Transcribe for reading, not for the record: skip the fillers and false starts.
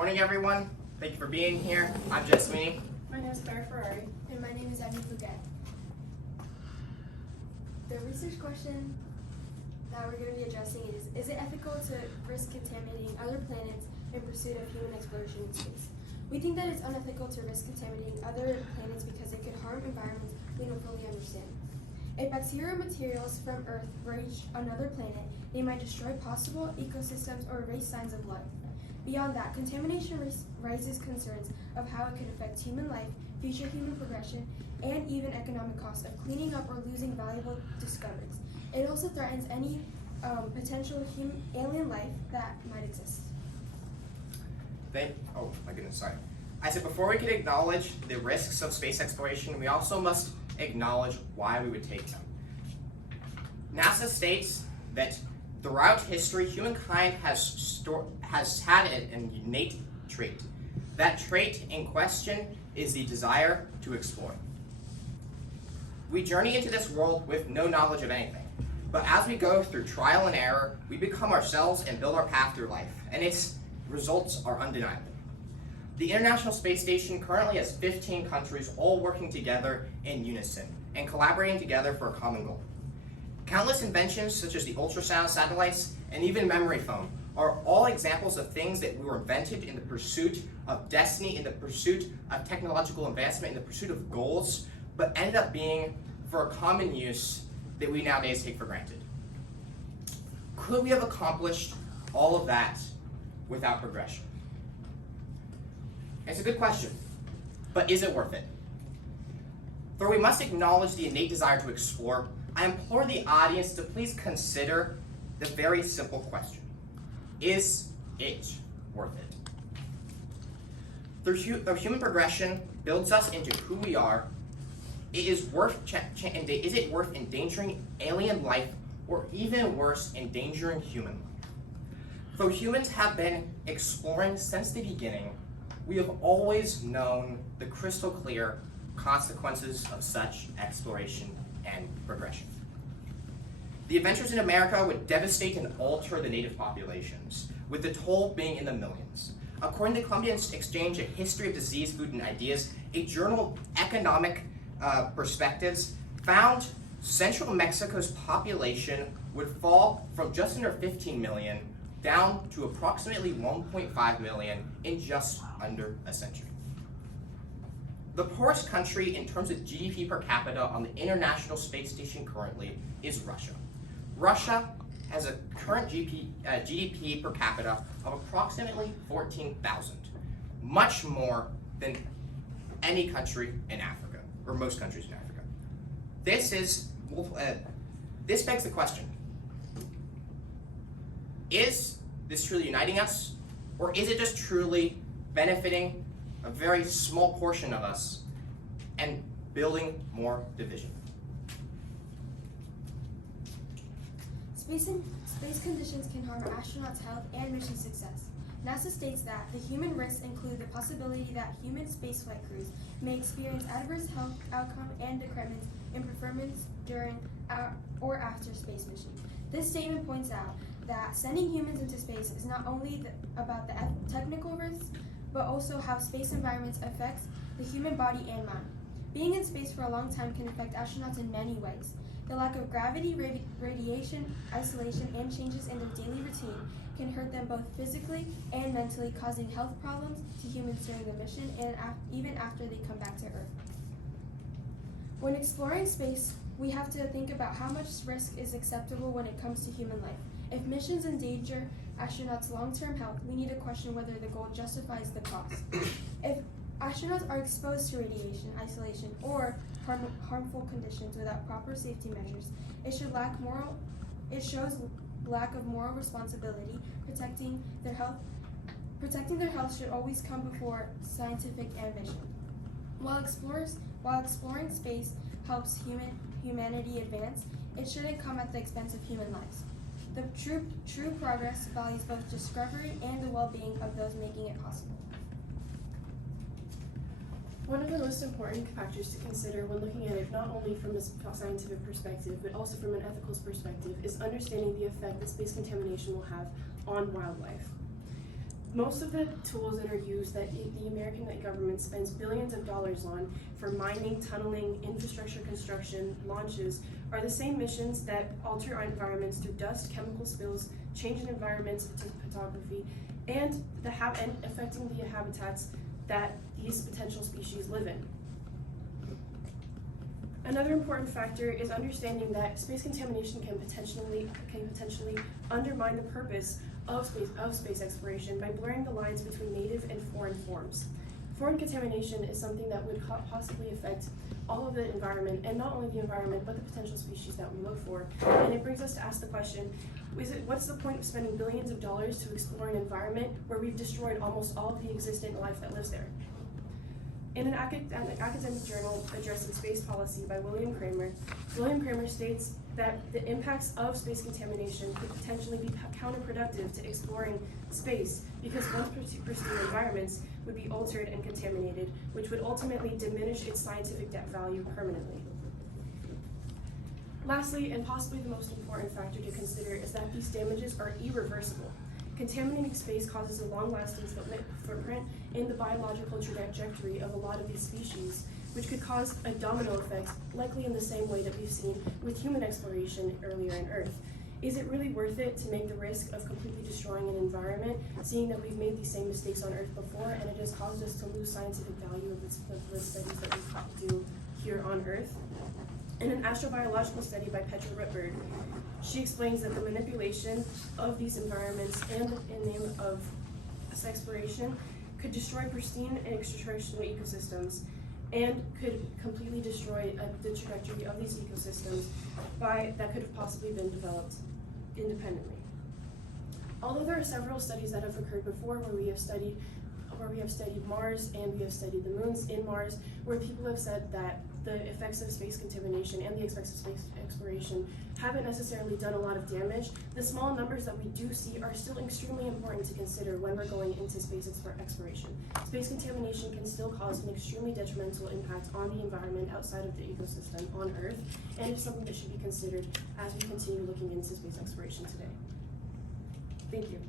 morning, everyone. Thank you for being here. I'm Jess Sweeney. My name is Claire Ferrari. And my name is Abby Fouquet. The research question that we're going to be addressing is it ethical to risk contaminating other planets in pursuit of human exploration in space? We think that it's unethical to risk contaminating other planets because it could harm environments we don't fully understand. If bacterial materials from Earth reach another planet, they might destroy possible ecosystems or erase signs of life. Beyond that, contamination raises concerns of how it could affect human life, future human progression, and even economic cost of cleaning up or losing valuable discoveries. It also threatens any potential alien life that might exist. Oh my goodness, sorry. I said before we can acknowledge the risks of space exploration, we also must acknowledge why we would take them. NASA states that throughout history, humankind has had an innate trait. That trait in question is the desire to explore. We journey into this world with no knowledge of anything, but as we go through trial and error, we become ourselves and build our path through life, and its results are undeniable. The International Space Station currently has 15 countries all working together in unison and collaborating together for a common goal. Countless inventions such as the ultrasound satellites and even memory foam are all examples of things that were invented in the pursuit of destiny, in the pursuit of technological advancement, in the pursuit of goals, but ended up being for a common use that we nowadays take for granted. Could we have accomplished all of that without progression? It's a good question, but is it worth it? Though we must acknowledge the innate desire to explore, I implore the audience to please consider the very simple question. Is it worth it? Though human progression builds us into who we are, is it worth endangering alien life, or even worse, endangering human life? Though humans have been exploring since the beginning, we have always known the crystal clear consequences of such exploration and progression. The adventures in America would devastate and alter the native populations, with the toll being in the millions. According to Columbia Exchange, A History of Disease, Food, and Ideas, a journal of economic perspectives found central Mexico's population would fall from just under 15 million down to approximately 1.5 million in just under a century. The poorest country in terms of GDP per capita on the International Space Station currently is Russia. Russia has a current GDP per capita of approximately 14,000, much more than any country in Africa, or most countries in Africa. This begs the question, is this truly uniting us, or is it just truly benefiting a very small portion of us and building more division? Space conditions can harm astronauts' health and mission success. NASA states that the human risks include the possibility that human spaceflight crews may experience adverse health outcome and decrements in performance during or after space missions. This statement points out that sending humans into space is not only about the technical risks, but also how space environments affects the human body and mind. Being in space for a long time can affect astronauts in many ways. The lack of gravity, radiation, isolation, and changes in their daily routine can hurt them both physically and mentally, causing health problems to humans during the mission and even after they come back to Earth. When exploring space, we have to think about how much risk is acceptable when it comes to human life. If missions endanger astronauts' long-term health, we need to question whether the goal justifies the cost. If astronauts are exposed to radiation, isolation, or harmful conditions without proper safety measures, it shows lack of moral responsibility. Protecting their health should always come before scientific ambition. While exploring space helps humanity advance, it shouldn't come at the expense of human lives. The true progress values both discovery and the well-being of those making it possible. One of the most important factors to consider when looking at it not only from a scientific perspective, but also from an ethical perspective, is understanding the effect that space contamination will have on wildlife. Most of the tools that are used that the American government spends billions of dollars on for mining, tunneling, infrastructure construction, launches are the same missions that alter our environments through dust, chemical spills, change in environments to topography, and affecting the habitats that these potential species live in. Another important factor is understanding that space contamination can potentially undermine the purpose of space exploration by blurring the lines between native and foreign forms. Foreign contamination is something that would possibly affect all of the environment, and not only the environment, but the potential species that we look for. And it brings us to ask the question, what's the point of spending billions of dollars to explore an environment where we've destroyed almost all of the existent life that lives there? In an academic journal addressing space policy by William Kramer states that the impacts of space contamination could potentially be counterproductive to exploring space because once pristine environments would be altered and contaminated, which would ultimately diminish its scientific value permanently. Lastly, and possibly the most important factor to consider, is that these damages are irreversible. Contaminating space causes a long-lasting footprint in the biological trajectory of a lot of these species, which could cause a domino effect, likely in the same way that we've seen with human exploration earlier in Earth. Is it really worth it to make the risk of completely destroying an environment, seeing that we've made these same mistakes on Earth before, and it has caused us to lose scientific value of the studies that we do here on Earth? In an astrobiological study by Petra Rutberg, she explains that the manipulation of these environments and in the name of exploration could destroy pristine and extraterrestrial ecosystems and could completely destroy the trajectory of these ecosystems that could have possibly been developed independently. Although there are several studies that have occurred before where we have studied Mars and we have studied the moons in Mars, where people have said that the effects of space contamination and the effects of space exploration haven't necessarily done a lot of damage, the small numbers that we do see are still extremely important to consider when we're going into space exploration. Space contamination can still cause an extremely detrimental impact on the environment outside of the ecosystem on Earth, and it's something that should be considered as we continue looking into space exploration today. Thank you.